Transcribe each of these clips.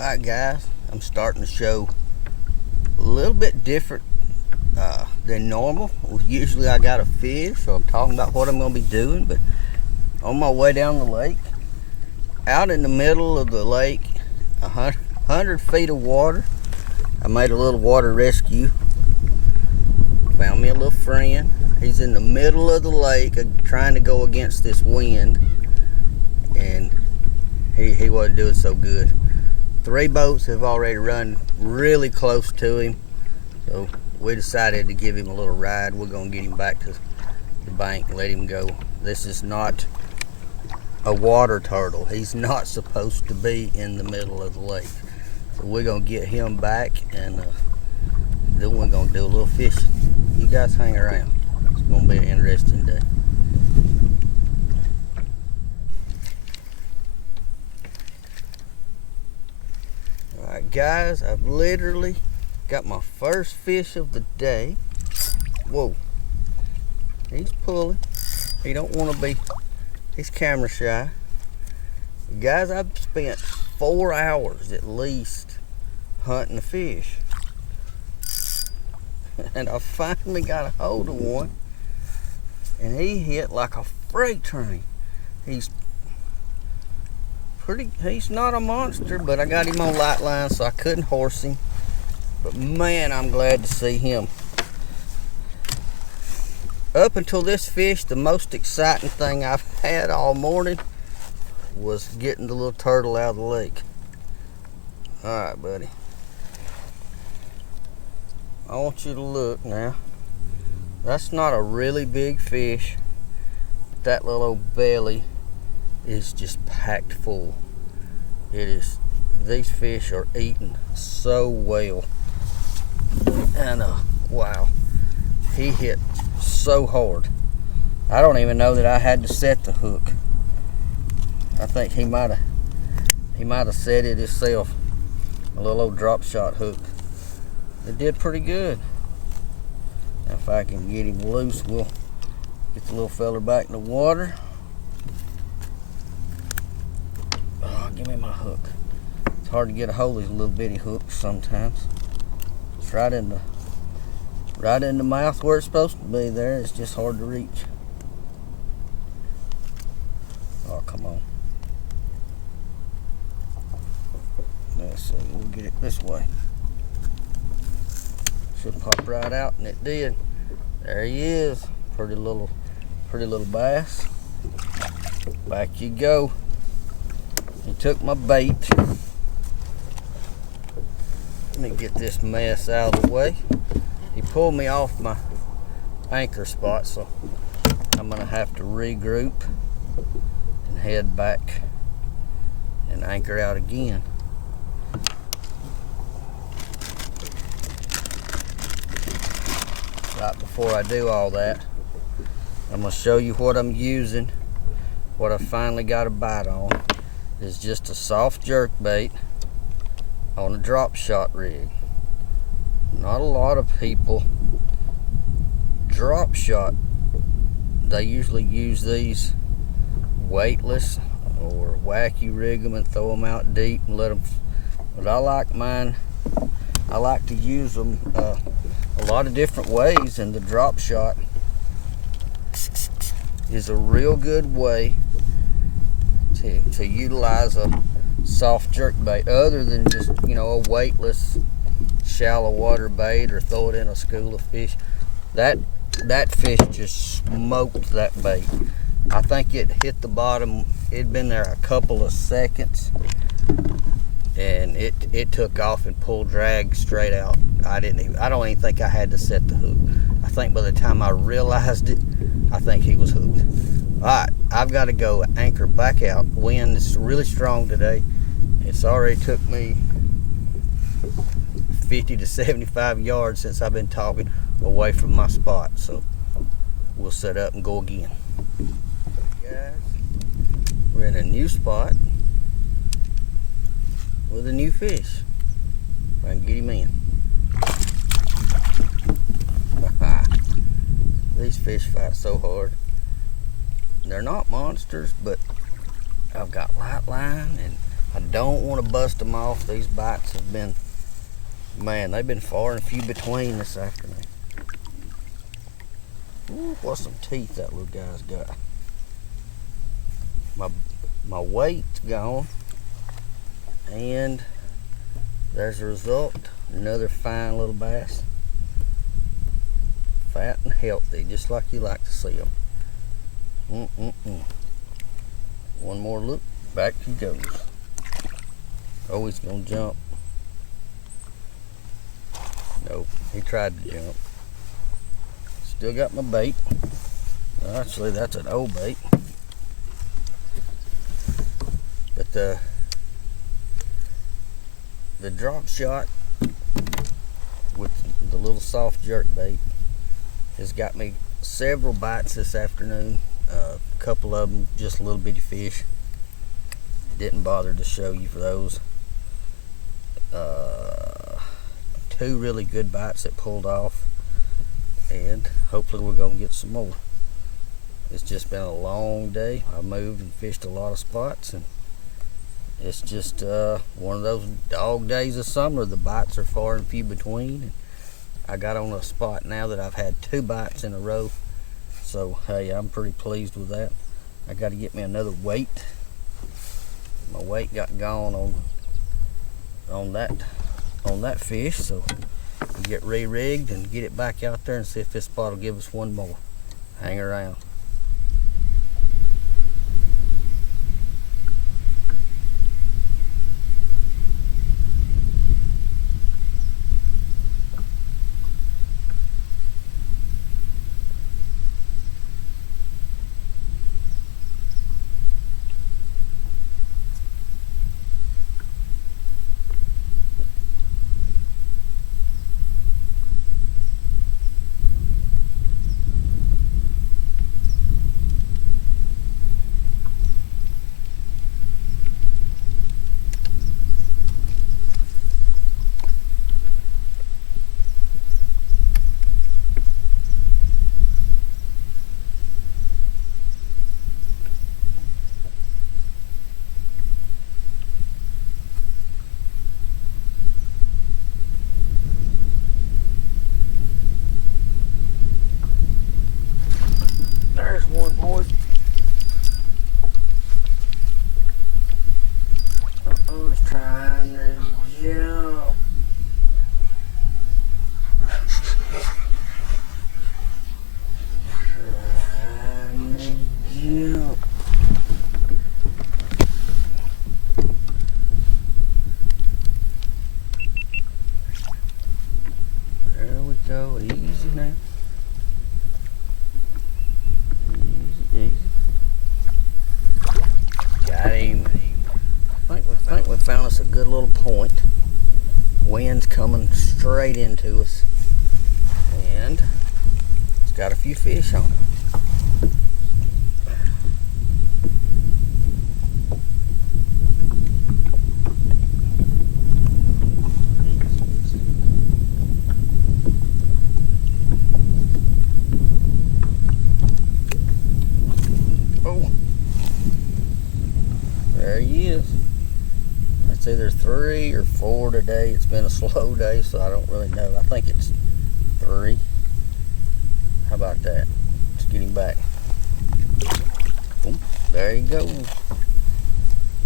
Alright guys, I'm starting to show a little bit different than normal. Usually I got a fish, so I'm talking about what I'm going to be doing, but on my way down the lake, out in the middle of the lake, 100 feet of water, I made a little water rescue. Found me a little friend. He's in the middle of the lake trying to go against this wind, and he wasn't doing so good. 3 boats have already run really close to him, so we decided to give him a little ride. We're going to get him back to the bank and let him go. This is not a water turtle. He's not supposed to be in the middle of the lake. So we're going to get him back, and then we're going to do a little fishing. You guys hang around. It's going to be an interesting day. Alright guys, I've literally got my first fish of the day. Whoa. He's pulling. He don't want to be, he's camera shy. Guys, I've spent 4 hours at least hunting a fish. And I finally got a hold of one. And he hit like a freight train. He's not a monster, but I got him on light line, so I couldn't horse him. But man, I'm glad to see him. Up until this fish, the most exciting thing I've had all morning was getting the little turtle out of the lake. Alright, buddy. I want you to look now. That's not a really big fish. But that little old belly is just packed full. It is. These fish are eating so well. And wow, he hit so hard. I don't even know that I had to set the hook. I think he might have set it himself. A little old drop shot hook. It did pretty good. Now if I can get him loose, we'll get the little feller back in the water. Oh, give me my hook. It's hard to get a hold of these little bitty hooks sometimes. It's right in the mouth where it's supposed to be there. It's just hard to reach. Oh, come on. Let's see, we'll get it this way. Should pop right out, and it did. There he is. Pretty little bass. Back you go. He took my bait. Let me get this mess out of the way. He pulled me off my anchor spot, so I'm gonna have to regroup and head back and anchor out again. Right before I do all that, I'm gonna show you what I'm using. What I finally got a bite on is just a soft jerk bait on a drop shot rig. Not a lot of people drop shot. They usually use these weightless or wacky rig them and throw them out deep and let them. But I like mine. I like to use them a lot of different ways, and the drop shot is a real good way to utilize a soft jerk bait, other than just, you know, a weightless shallow water bait or throw it in a school of fish. That fish just smoked that bait. I think it hit the bottom. It'd been there a couple of seconds, and it took off and pulled drag straight out. I don't even think I had to set the hook. I think by the time I realized it, I think he was hooked. Alright, I've got to go anchor back out. Wind is really strong today. It's already took me 50 to 75 yards since I've been talking away from my spot. So we'll set up and go again. Guys, we're in a new spot with a new fish. If I can get him in. These fish fight so hard. They're not monsters, but I've got light line and I don't want to bust them off. These bites have been, man, they've been far and few between this afternoon. Ooh, what some teeth that little guy's got. My weight's gone, and there's a result. Another fine little bass, fat and healthy, just like you like to see them. One more look, back he goes. Oh, he's gonna jump. Nope, he tried to jump. Still got my bait. Actually, that's an old bait. But the drop shot with the little soft jerk bait has got me several bites this afternoon. A couple of them just little bitty fish. Didn't bother to show you for those. Two really good bites that pulled off, and hopefully we're gonna get some more. It's just been a long day. I moved and fished a lot of spots, and it's just one of those dog days of summer. The bites are far and few between, and I got on a spot now that I've had 2 bites in a row, so hey, I'm pretty pleased with that. I got to get me another weight. My weight got gone on that fish, so we'll get re-rigged and get it back out there and see if this spot will give us one more. Hang around. There's one, boys. He's trying to jump. There we go. Easy now. Got him. I think we found us a good little point. Wind's coming straight into us, and it's got a few fish on it. Oh, there he is. It's either 3 or 4 today. It's been a slow day, so I don't really know. I think it's 3. How about that? Let's get him back. Boom. There he goes.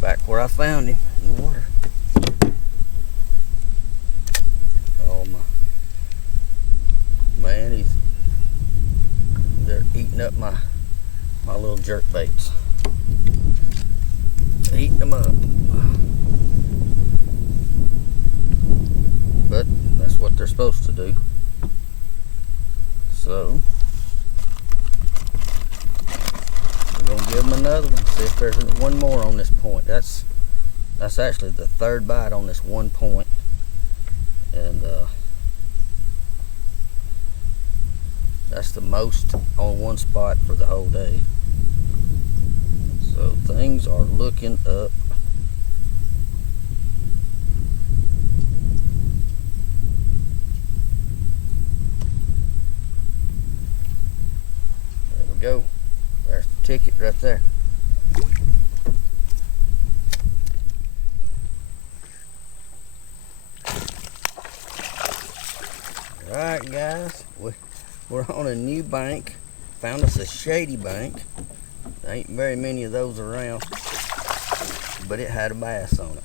Back where I found him, in the water. Oh my. Man, they're eating up my little jerk baits. Eating them up. But that's what they're supposed to do. So we're gonna give them another one. See if there's one more on this point. That's actually the 3rd bite on this one point, and that's the most on one spot for the whole day. So things are looking up. Go. There's the ticket right there. Alright guys, we're on a new bank. Found us a shady bank. There ain't very many of those around, but it had a bass on it.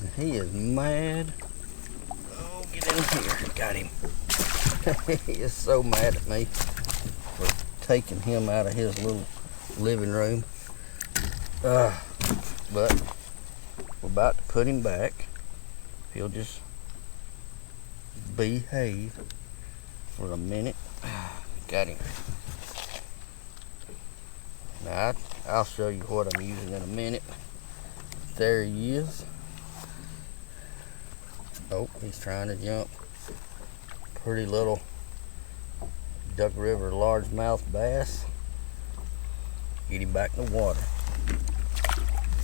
And he is mad. Oh, get in here. Got him. He is so mad at me for taking him out of his little living room. But we're about to put him back. He'll just behave for a minute. Got him. Now I'll show you what I'm using in a minute. There he is. Oh, he's trying to jump. Pretty little Duck River largemouth bass. Get him back in the water.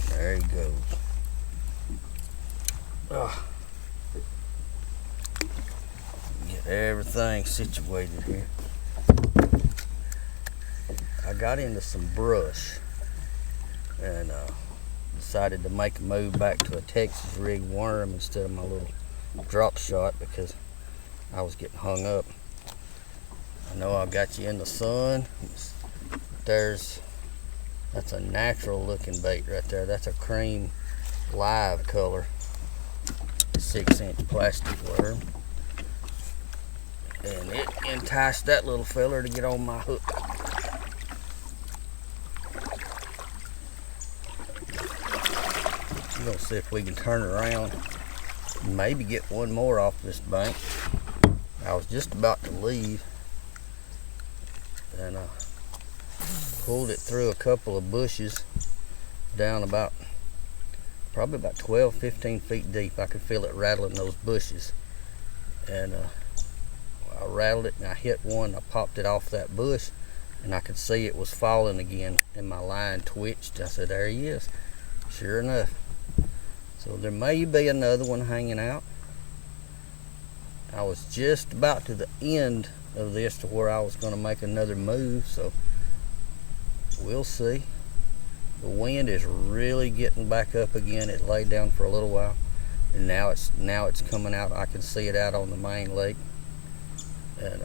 There he goes. Get everything situated here. I got into some brush and decided to make a move back to a Texas rig worm instead of my little drop shot because I was getting hung up. I know I got you in the sun. That's a natural looking bait right there. That's a cream live color 6-inch plastic worm. And it enticed that little feller to get on my hook. We're gonna see if we can turn around and maybe get one more off this bank. I was just about to leave and I pulled it through a couple of bushes down probably about 12-15 feet deep. I could feel it rattling those bushes, and I rattled it and I hit one. I popped it off that bush and I could see it was falling again and my line twitched. I said, there he is. Sure enough. So there may be another one hanging out. I was just about to the end of this to where I was going to make another move, so we'll see. The wind is really getting back up again. It laid down for a little while, and now it's coming out. I can see it out on the main lake, and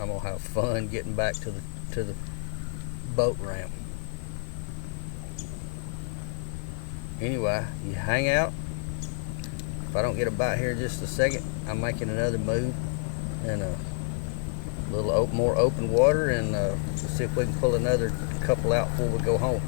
I'm gonna have fun getting back to the boat ramp. Anyway, you hang out. If I don't get a bite here in just a second, I'm making another move and a little more open water, and we'll see if we can pull another couple out before we go home.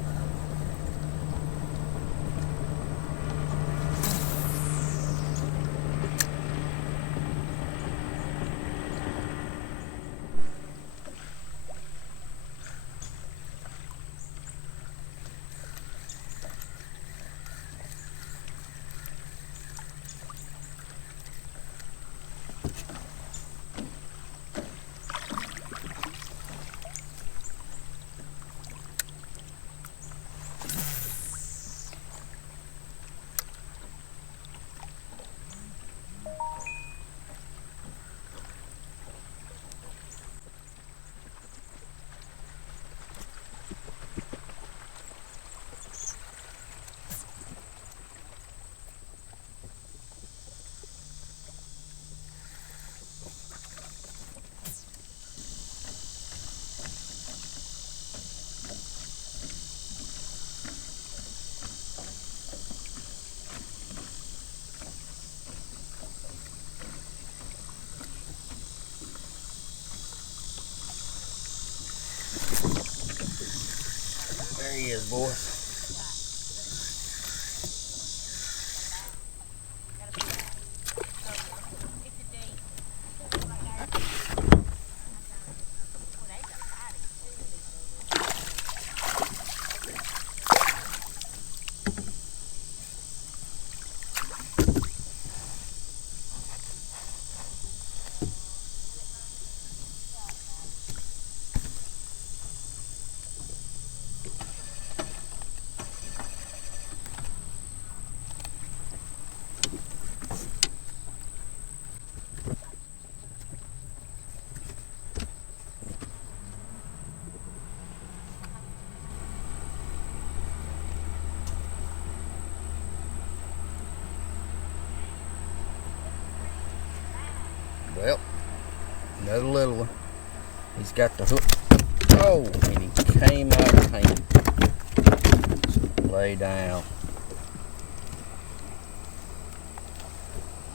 There he is, boys. Well, Another little one. He's got the hook. Oh, and he came out of hand. Lay down.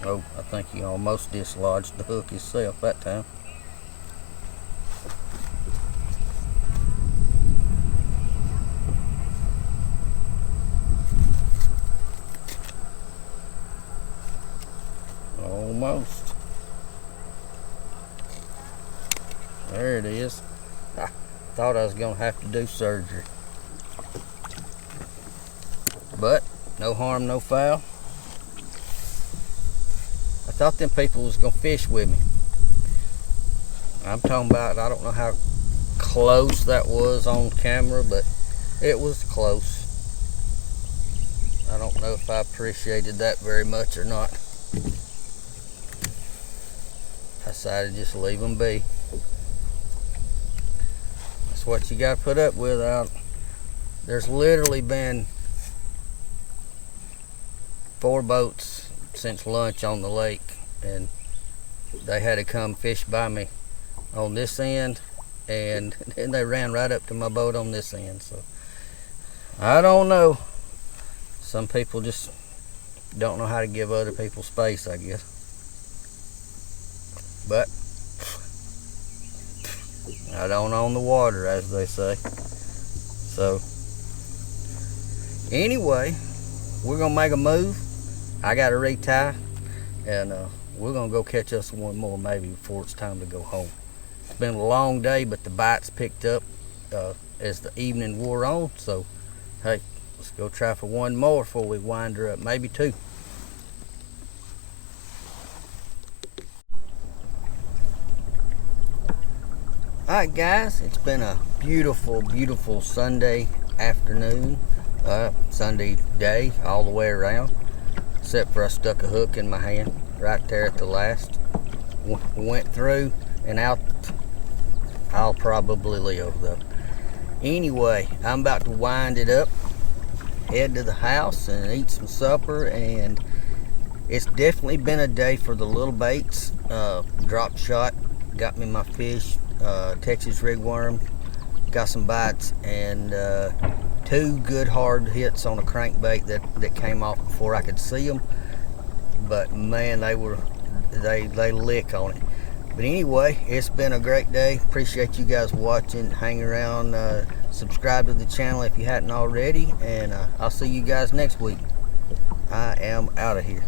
Oh, I think he almost dislodged the hook himself that time. Almost. There it is. I thought I was going to have to do surgery. But no harm, no foul. I thought them people was going to fish with me. I'm talking about, I don't know how close that was on camera, but it was close. I don't know if I appreciated that very much or not. I decided to just leave them be. That's what you got to put up with. There's literally been 4 boats since lunch on the lake, and they had to come fish by me on this end, and then they ran right up to my boat on this end. So I don't know. Some people just don't know how to give other people space, I guess. But I don't own the water, as they say. So anyway, we're gonna make a move. I gotta retie, and we're gonna go catch us one more maybe before it's time to go home. It's been a long day, but the bites picked up as the evening wore on. So hey, let's go try for one more before we wind her up, maybe 2. Alright guys, it's been a beautiful, beautiful Sunday afternoon, Sunday day all the way around, except for I stuck a hook in my hand right there at the last. Went through and out. I'll probably live though. Anyway, I'm about to wind it up, head to the house and eat some supper, and it's definitely been a day for the little baits. Drop shot got me my fish. Texas rigworm, got some bites, and 2 good hard hits on a crankbait that came off before I could see them. But man, they lick on it. But anyway, it's been a great day. Appreciate you guys watching. Hang around, subscribe to the channel if you hadn't already, and I'll see you guys next week. I am out of here.